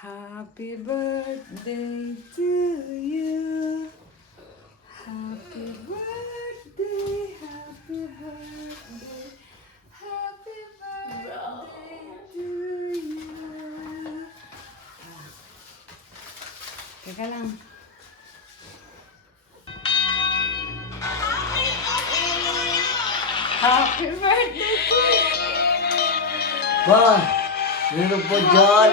Happy birthday to you. Happy birthday, happy birthday, happy birthday to you. Teka lang. Happy birthday to you. Ba, meron po dyan.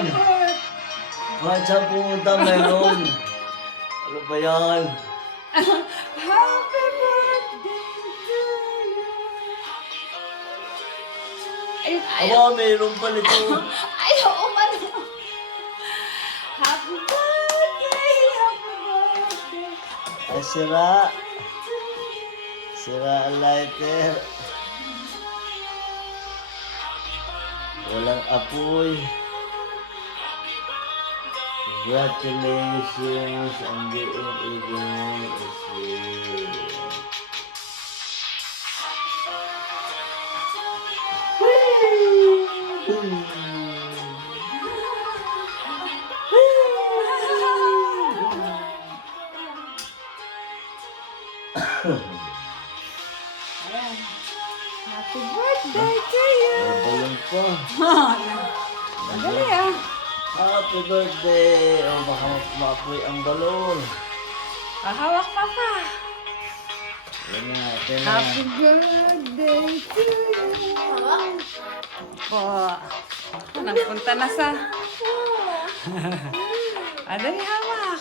Kahit saan pumunta, meron. Ano ba yan? Happy birthday to you. Ayun, ayun. Aba, meron pa nito. Ay, oo, ano? Happy birthday, happy birthday. Ay, sira. Sira ang lighter. Walang apoy. Congratulations on being even as you. Ayan. Happy birthday to you. Ano ba yun po? Madali ah. Happy birthday! Oh, baka maapoy ang balon. Hawak pa pa. Yan na, ito na. Happy birthday to you. Po. Nagpunta na sa... Adali, hawak.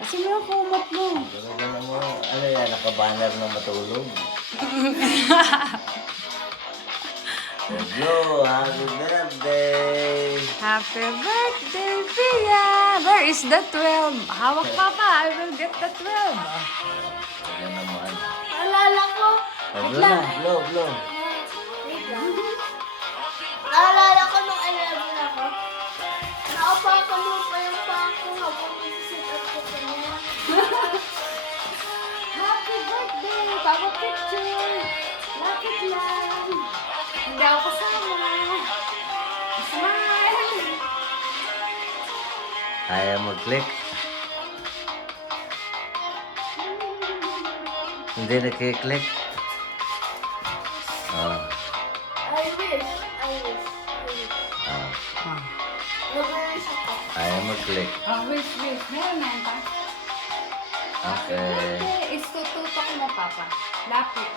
Kasi mo yung kumot mo. Talaga mo, ano yan, nakabanner ng matulog. Hello, happy birthday! Happy birthday, Pia! Where is the 12? Hawak pa pa. I will get the 12. Yan naman. Naalala ko. Oh, blow na, blow. Wait lang. Naalala ko nung 11 ako. Nakapakalo pa yung pako habang nagsisit up ko kanya. Happy birthday! Papa picture! Lapit lang! Hindi ako kasama! Smile! Ayaw mag-click. Hindi nakiklik. Oh, I wish. oh. Nag-wish ako. Ayaw mag-click. Oh, wish. Meron na yun pa. Okay. Istututok mo, Papa. Lapit.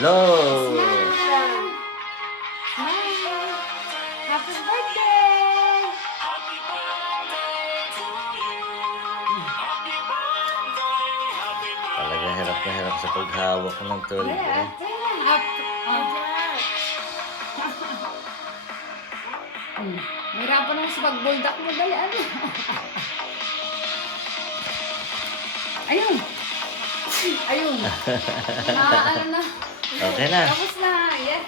Blow! Smile! Smile! Happy birthday! Talaga hirap na hirap sa paghawak ng tulog. Yeah, Eh. up. Oh. Mahirapan naman sa pag-buldak mo. Dali, ano? Ayun! Ayun! Ano na? Okay na. Tapos na! Yes!